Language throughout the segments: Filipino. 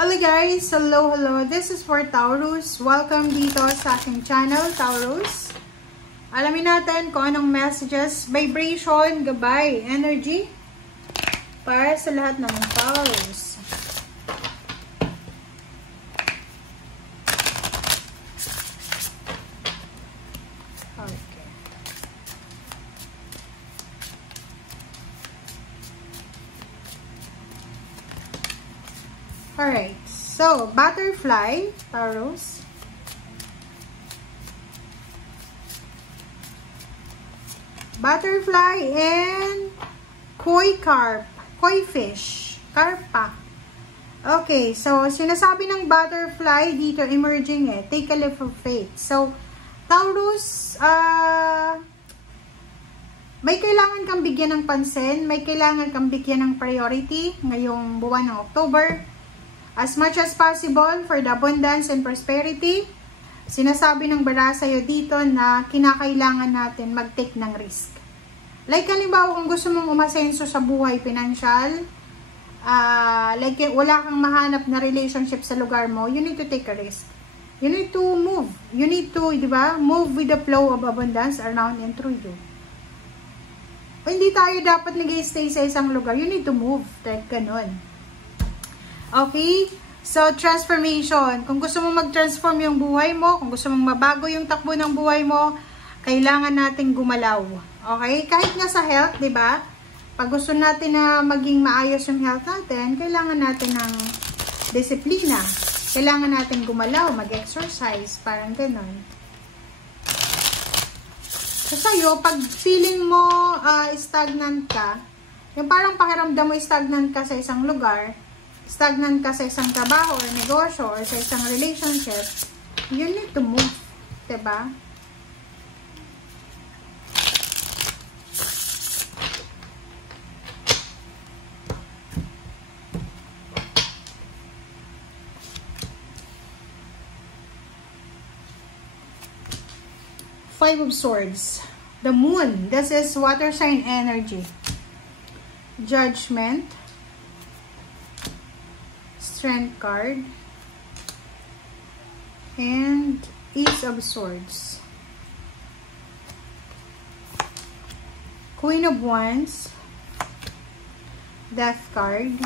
Hello guys! Hello! This is for Taurus. Welcome dito sa aking channel, Taurus. Alamin natin kung anong messages, vibration, gabay, energy para sa lahat ng Taurus. Alright, so butterfly, Taurus. Butterfly and koi carp, koi fish, karpa. Okay, so sinasabi ng butterfly dito emerging take a leap of faith. So, Taurus, may kailangan kang bigyan ng pansin, may kailangan kang bigyan ng priority ngayong buwan ng October. As much as possible for the abundance and prosperity, sinasabi ng bara sa'yo dito na kinakailangan natin mag-take ng risk. Like halimbawa kung gusto mong umasenso sa buhay financial, like wala kang mahanap na relationship sa lugar mo, you need to take a risk. You need to move. You need to, di ba, move with the flow of abundance around and through you. O hindi tayo dapat nag-stay sa isang lugar, you need to move. Like ganun. Okay? So, transformation. Kung gusto mong mag-transform yung buhay mo, kung gusto mong mabago yung takbo ng buhay mo, kailangan nating gumalaw. Okay? Kahit nga sa health, di ba? Pag gusto natin na maging maayos yung health natin, kailangan natin ng disiplina. Kailangan natin gumalaw, mag-exercise, parang ganun. So, sa'yo, pag feeling mo stagnant ka, yung parang pakiramdam mo stagnant ka sa isang lugar, stagnant ka sa isang trabaho or negosyo or sa isang relationship, you need to move. Diba? Five of Swords. The Moon. This is water sign energy. Judgment. Strength card. And Ace of Swords. Queen of Wands. Death card.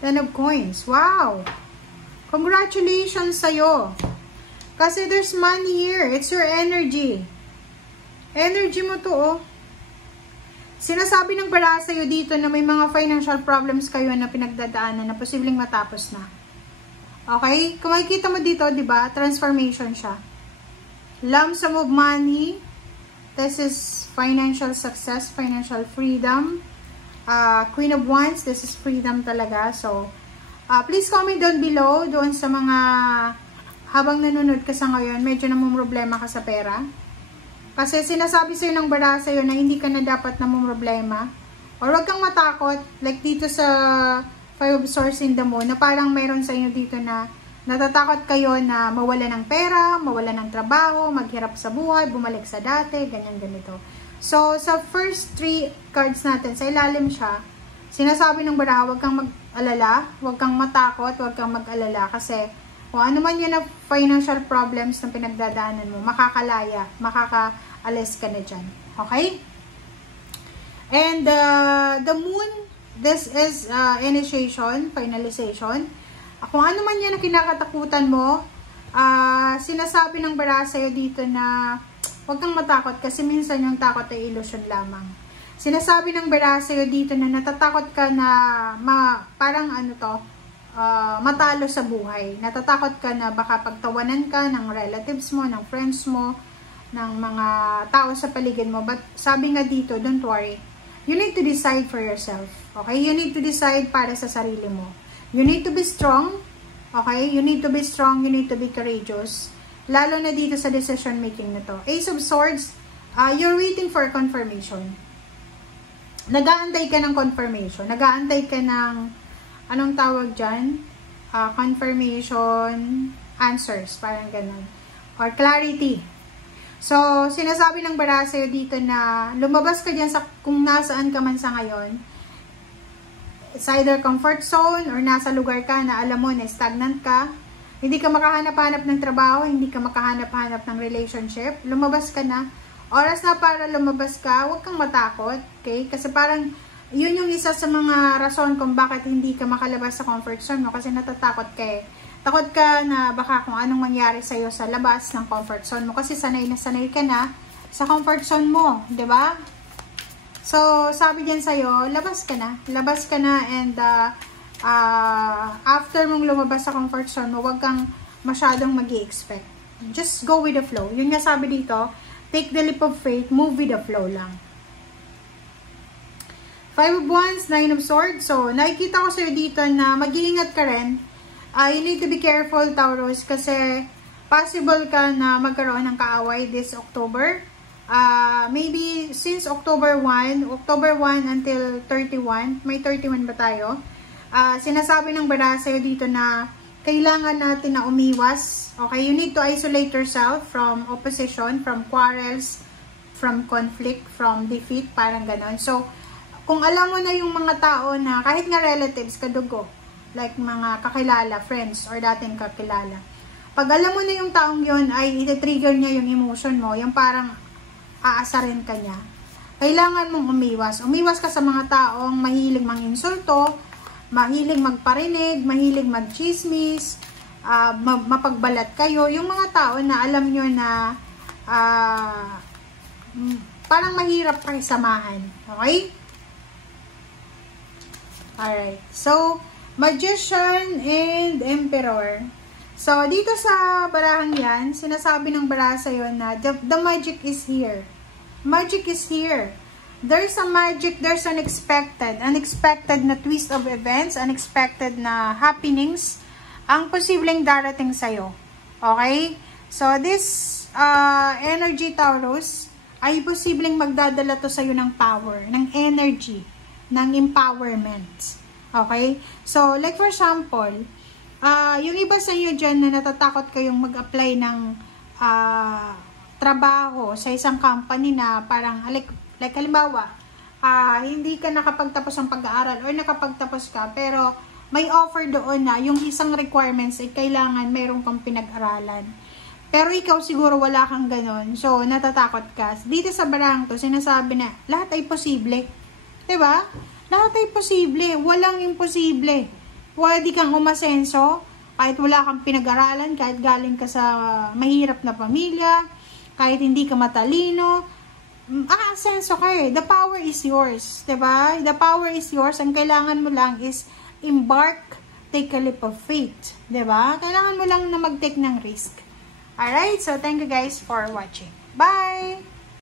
Ten of Coins. Wow! Congratulations sa'yo! Kasi there's money here. It's your energy. Energy mo to, oh. Sinasabi ng bara sa'yo dito na may mga financial problems kayo na pinagdadaanan na posibleng matapos na. Okay? Kung makikita mo dito, di ba? Transformation siya. Lump sum of money. This is financial success, financial freedom. Queen of Wands. This is freedom talaga. So, please comment down below doon sa mga habang nanonood ka sa ngayon, medyo namumroblema ka sa pera. Kasi sinasabi sa'yo ng bara sa'yo na hindi ka na dapat namumroblema. Or wag kang matakot, like dito sa Five of Swords in the Moon, na parang mayroon sa inyo dito na natatakot kayo na mawala ng pera, mawala ng trabaho, maghirap sa buhay, bumalik sa dati, ganyan ganito. So, sa first three cards natin, sa ilalim siya, sinasabi ng bara, wag kang mag-alala, wag kang matakot, wag kang mag-alala, kasi kung ano man yun na financial problems na pinagdadaanan mo, makakalaya, makakaalis ka na dyan. Okay? And the Moon, this is initiation, finalization. Kung ano man yan na kinakatakutan mo, sinasabi ng bara sa'yo dito na huwag kang matakot kasi minsan yung takot ay illusion lamang. Sinasabi ng bara sa'yo dito na natatakot ka na parang ano to, matalo sa buhay. Natatakot ka na baka pagtawanan ka ng relatives mo, ng friends mo, ng mga tao sa paligid mo. But sabi nga dito, don't worry. You need to decide for yourself. Okay? You need to decide para sa sarili mo. You need to be strong. Okay? You need to be strong. You need to be courageous. Lalo na dito sa decision making na to. Ace of Swords, you're waiting for confirmation. Nag-aantay ka ng confirmation. Nag-aantay ka ng anong tawag dyan? Confirmation, answers, parang ganun. Or clarity. So, sinasabi ng bara sa'yo dito na lumabas ka dyan sa kung nasaan ka man sa ngayon. It's either comfort zone or nasa lugar ka na alam mo na stagnant ka. Hindi ka makahanap-hanap ng trabaho, hindi ka makahanap-hanap ng relationship. Lumabas ka na. Oras na para lumabas ka, huwag kang matakot. Okay? Kasi parang yun yung isa sa mga rason kung bakit hindi ka makalabas sa comfort zone mo. Kasi natatakot ka eh. Takot ka na baka kung anong mangyari sa'yo sa labas ng comfort zone mo. Kasi sanay na sanay ka na sa comfort zone mo. 'Di ba? So, sabi dyan sa'yo, labas ka na. Labas ka na and after mong lumabas sa comfort zone mo, huwag kang masyadong mag-i-expect. Just go with the flow. Yun nga sabi dito, take the leap of faith, move with the flow lang. 5 of Wands, 9 of Swords. So, nakikita ko sa'yo dito na mag-iingat ka rin. You need to be careful, Taurus, kasi possible ka na magkaroon ng kaaway this October. Maybe since October 1 until 31, may 31 ba tayo? Sinasabi ng baraha sa'yo dito na kailangan natin na umiwas. Okay, you need to isolate yourself from opposition, from quarrels, from conflict, from defeat, parang ganon. So, kung alam mo na yung mga tao na kahit nga relatives, kadugo, like mga kakilala, friends, or dating kakilala, pag alam mo na yung taong yun ay iti-trigger niya yung emotion mo, yung parang aasarin ka niya, kailangan mong umiwas. Umiwas ka sa mga taong mahilig manginsulto, mahilig magparinig, mahilig magchismis, mapagbalat kayo. Yung mga tao na alam nyo na parang mahirap pakisamahan. Okay? Alright. So, Magician and Emperor. So, dito sa barahang yan, sinasabi ng baraha sa'yo na the magic is here. Magic is here. There's a magic, there's unexpected na twist of events, unexpected na happenings, ang posibleng darating sa'yo. Okay? So, this energy, Taurus, ay posibleng magdadala to sa'yo ng power, ng energy, ng empowerment. Okay? So, like for example, yung iba sa inyo dyan na natatakot kayong mag-apply ng trabaho sa isang company na parang, like halimbawa, hindi ka nakapagtapos ng pag-aaral or nakapagtapos ka, pero may offer doon na yung isang requirements ay kailangan mayroon kang pinag-aralan. Pero ikaw siguro wala kang ganon, so natatakot ka. Dito sa barang to, sinasabi na lahat ay posible. Diba? Lahat ay posible. Walang imposible. Pwede kang umasenso, kahit wala kang pinag-aralan, kahit galing ka sa mahirap na pamilya, kahit hindi ka matalino, aasenso ka eh. The power is yours, diba? The power is yours. Ang kailangan mo lang is embark, take a leap of faith, diba? Kailangan mo lang na mag-take ng risk. Alright, so thank you guys for watching. Bye!